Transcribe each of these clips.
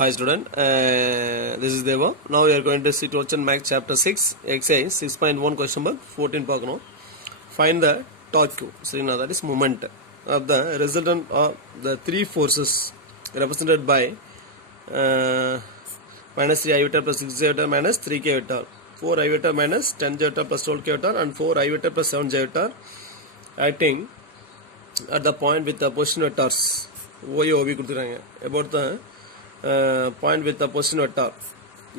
Hi student, this is Deva. Now we are going to see Torsion Max chapter 6 exercise 6.1 question number 14 பார்க்கணும். Find the torque Q. So now that is moment of the resultant of the three forces represented by minus 3 I vector plus 6 j vector minus 3 k vector, 4 I vector minus 10 j vector plus 12 k vector and 4 I vector plus 7 j vector acting at the point with the position vectors OA OB கொடுத்துறாங்க. About the point with the position vector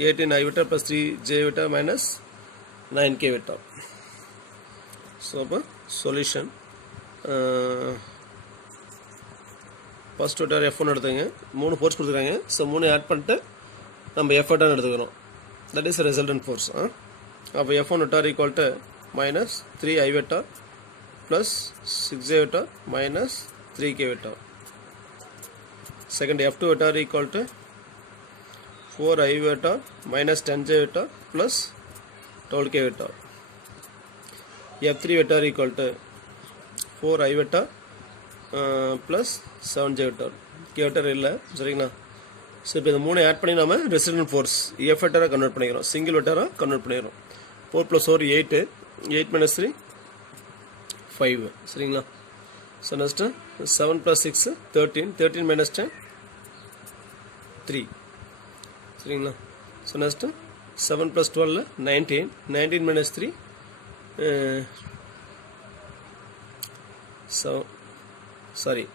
18 I vector plus 3 j vector minus 9 k vector. So solution first vector f1 எடுத்துங்க, மூணு force கொடுத்துருக்காங்க. So மூணு add பண்ணிட்டு நம்ம f vector எடுத்துக்கிறோம். That is resultant force. அப்போ f1 vector equal to minus 3 I vector plus 6 j vector minus 3 k vector. Second f2 vector equal to 4 I vector minus 10 j vector plus 12 k vector. f3 vector equal to 4 I vector plus 7 j vector. k vector இல்லை சரிங்களா. So இப்போ இந்த மூணு add பண்ணி நம்ம resident force F வெக்டராக convert பண்ணிக்கிறோம், single வெக்டராக கன்வெர்ட் பண்ணிக்கிறோம். 4 + 4 8, 8 minus 3 5 சரிங்களா. ஸோ நெக்ஸ்ட்டு 7 + 6 13, 13 minus 10 3 சரிங்களா. So next 7 + 12 19, 19 minus 3 sorry.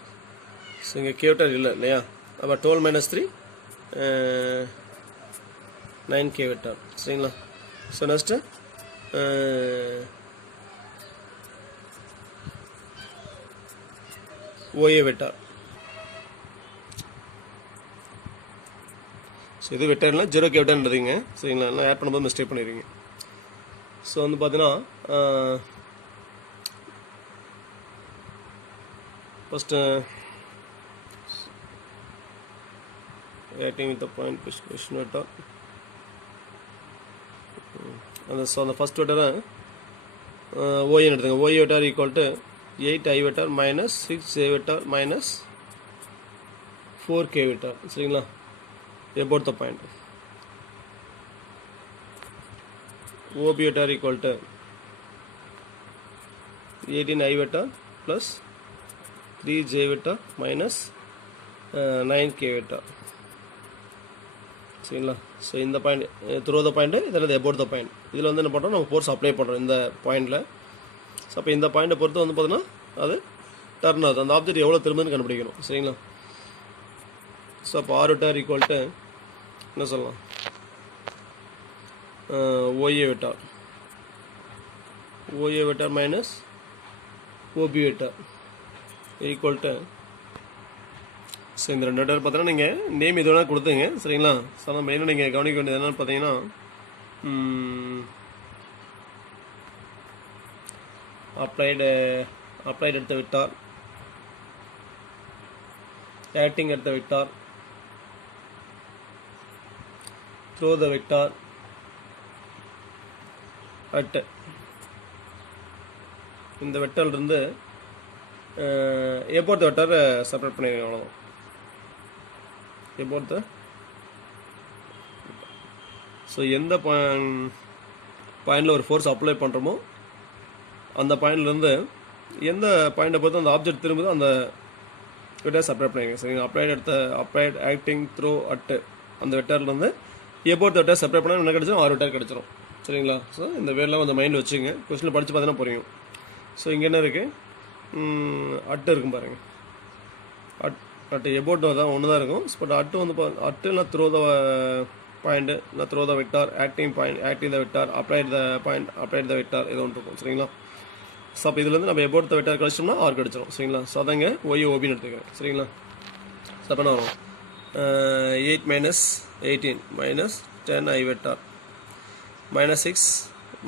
So இங்கே கேவிட்டர் இல்லை இல்லையா. அப்போ 12 minus 3 9 k வெக்டர் சரிங்களா. So next OA vector. So இது வெக்டர்னா 0 k வெக்டர் எழுதுங்க சரிங்களா. எல்லாம் ஆட் பண்ணும்போது மிஸ்டேக் பண்ணிடுறீங்க. ஸோ வந்து பார்த்தீங்கன்னா first acting with the point position vector and so the first vector OA எடுத்துங்க. OA vector equal to 8 I vector minus 6 j vector minus 4 k vector சரிங்களா. about the point OB vector equal to 18 I vector plus 3 j vector minus 9 k vector சரிங்களா. So இந்த point through the point, இதில் about the point. இதில் வந்து என்ன பண்ணுறோம், நம்ம force apply பண்ணுறோம் இந்த பாயிண்டில். ஸோ அப்போ இந்த பாயிண்ட்டை பொறுத்து வந்து பார்த்தீங்கன்னா அது டர்ன் ஆகுது, அந்த ஆப்ஜெக்ட் எவ்வளோ திரும்புன்னு கண்டுபிடிக்கணும் சரிங்களா. ஸோ அப்போ ஆர் வெக்டார் ஈக்குவல் டு என்ன சொல்லலாம், OA vector, OA vector minus OB vector equal to. So இந்த ரெண்டு வெக்டர் பார்த்தீங்கன்னா நீங்கள் நேம் இது வேணால் கொடுத்துங்க சரிங்களா. ஸோ ஆனால் மெயினாக நீங்கள் கவனிக்க வேண்டியது என்னென்னு பார்த்தீங்கன்னா அப்ளைட் எடுத்த வெக்டார், ஆக்டிங் எடுத்த vector, throw the vector, at இந்த வெக்டார்லேருந்து எப்போர்த்த வெக்டார் செப்பரேட் பண்ணிடுங்க அவ்வளோதான். about the ஸோ எந்த பாயிண்டில் ஒரு ஃபோர்ஸ் அப்ளை பண்ணுறோமோ அந்த பாயிண்ட்லேருந்து எந்த பாயிண்டை பொறுத்து அந்த ஆப்ஜெக்ட் திரும்புதோ அந்த வெக்டார் செப்பரேட் பண்ணிங்க சரிங்களா. அப்ளைட் ஆக்டிங் த்ரோ அட்டு அந்த வெக்டார்லேருந்து எபோட் வெக்டார் செப்பரேட் பண்ணால் என்ன கிடச்சிடும், ஆறு வெக்டார் கிடச்சிரும் சரிங்களா. ஸோ இந்த வேர்லாம் கொஞ்சம் மைண்டில் வச்சுங்க, கொஸ்டினில் படித்து பார்த்தீங்கன்னா புரியும். ஸோ இங்கே என்ன இருக்குது, அட்டு இருக்கும் பாருங்கள். அட்டு எபோட் தான் ஒன்று தான் இருக்கும். பட் அட்டு வந்து அட்டு இல்லை த்ரோ த பாயிண்ட், இல்லை throw the vector, acting point, acting the vector, applied the point, applied the vector ஏதோ ஒன்று இருக்கும் சரிங்களா. ஸோ அப்போ இதுலேருந்து நம்ம எபோட் த வெக்டார் கிடச்சோம்னா ஆர் கிடச்சிரும் சரிங்களா. ஸோ அதாங்க OA OBன்னு எடுத்துக்கிறேன் சரிங்களா. ஸோ அப்போ என்ன வரும், 8 minus 18 minus 10 I vector minus 6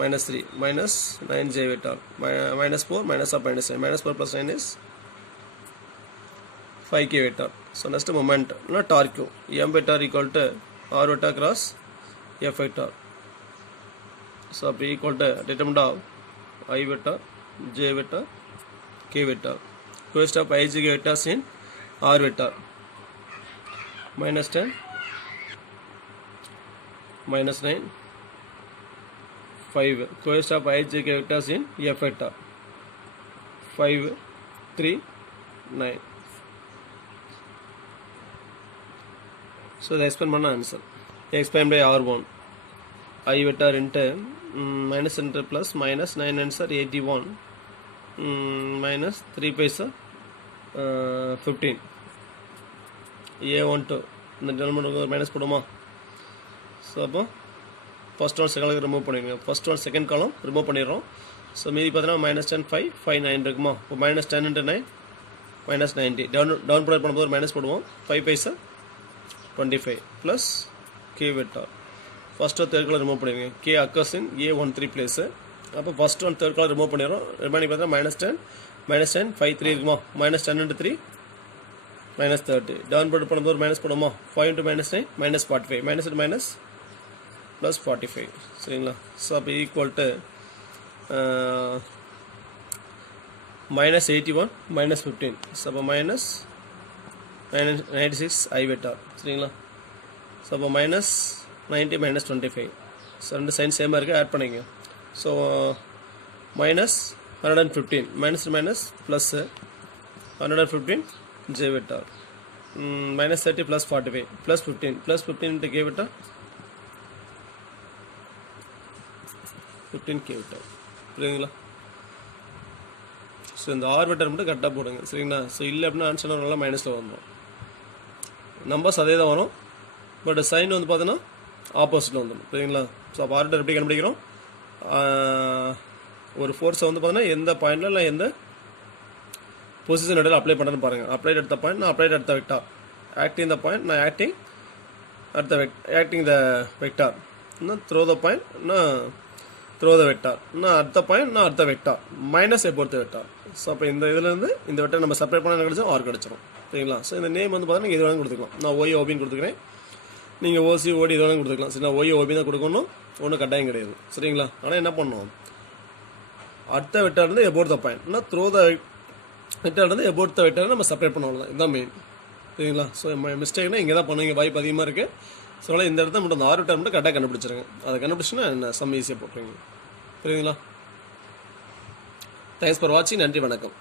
minus 3 minus 9 j vector minus 4 minus of minus 9 minus 4 plus 9 is 5 k vector. So next moment not torque m vector equal to r vector cross f vector. So be equal to determinant of I vector, j vector, k vector. Quest of I j vectors in r vector minus 10 minus 9, 5. Coest of ij k vectors in F vector. 5, 3, 9. So the explain பண்ண answer. Explained by R1. I vector into minus center plus minus 9 answer 81 minus 3 paisa 15. A12 இந்த terminal minus போடுமா? So அப்போ first one second remove பண்ணிடுங்க. First one second column remove பண்ணிடுறோம். So மீதி பார்த்தீங்கன்னா minus 10 5 5 9 இருக்குமா? இப்போ minus 10 into 9 minus 90. Down provide பண்ணும்போது மைனஸ் போடுவோம். 5 பைசா 25 plus K vector. First one third column remove பண்ணிடுங்க. K occurs in A13 place. அப்போ first one third column remove பண்ணிடுறோம். ரிமைனிங் பார்த்தீங்கன்னா minus 10 5 3 இருக்குமா? minus 10 into 3 minus 30. Down provide பண்ணும்போது minus போடுமா? 5 into minus 9 minus 45. Minus into minus plus 45. சரிங்களா? So அப்போ equal to minus 81 minus 15. So அப்போ minus 96 I vector. சரிங்களா? ஸோ அப்போ minus 90 minus 25. ஸோ ரெண்டு சைன் சேமாக இருக்குது, ஆட் பண்ணிங்க. So minus 115 minus minus plus 115 J vector minus 30 plus 45 plus 15 into K vector 15 K vector. சரிங்களா? ஸோ இந்த ஆர் வெக்டர் மட்டும் கரெக்டாக போடுங்க. சரிங்களா? ஸோ இல்லை அப்படின்னா ஆன்சர் நல்லா மைனஸில் வந்துடும். நம்பர்ஸ் அதே தான் வரும், பட் சைன் வந்து பார்த்தீங்கன்னா ஆப்போசிட்டில் வந்துடும். சரிங்களா? ஸோ அப்போ ஆர் வெக்டர் எப்படி கண்டுபிடிக்கிறோம்? ஒரு ஃபோர்ஸை வந்து பார்த்தீங்கன்னா எந்த பாயிண்டில் இல்லை எந்த பொசிஷன் இடையில அப்ளை பண்ணுறேன்னு பாருங்கள். அப்ளைட் அட் த பாயிண்ட், நான் applied at the vector. Acting the point, நான் acting at the acting the vector. இன்னும் த்ரோ த பாயிண்ட், நான் த்ரோ த வெக்டார். நான் அட் த பாயிண்ட், நான் at the vector minus about the vector. So அப்போ இந்த இதுலேருந்து இந்த வெக்டார் நம்ம செப்பரேட் பண்ண கிடச்சோம், ஆர் கிடச்சிரும். சரிங்களா? ஸோ இந்த நேம் வந்து பார்த்தீங்கன்னா நீங்கள் இது வேணும் கொடுத்துக்கலாம். நான் OA OBன்னு கொடுத்துக்கிறேன், நீங்கள் OC OD இது வேணும் கொடுத்துக்கலாம். சரி, நான் OA OB தான் கொடுக்கணும், ஒன்றும் கட்டாயம் கிடையாது. சரிங்களா? ஆனால் என்ன பண்ணணும்? அட் த வெக்டார் இருந்து எபோட் த பாயிண்ட், நான் த்ரோ த வெக்டார் இருந்து எபோட் த வெக்டார் நம்ம செப்பரேட் பண்ணணும். இதுதான் மெயின். சரிங்களா? ஸோ மிஸ்டேக்னா இங்கே தான் பண்ணுவீங்க, வாய்ப்பு அதிகமாக இருக்குது. ஸோ இந்த இடத்த மட்டும் அந்த ஆர் வெக்டார் மட்டும் கரெக்டாக கண்டுபிடிச்சிருங்க. அதை கண்டுபிடிச்சுன்னா என்ன சம் ஈஸியாக போட்டுருங்க. சரிங்களா? தேங்க்ஸ் ஃபார் வாட்சிங். நன்றி, வணக்கம்.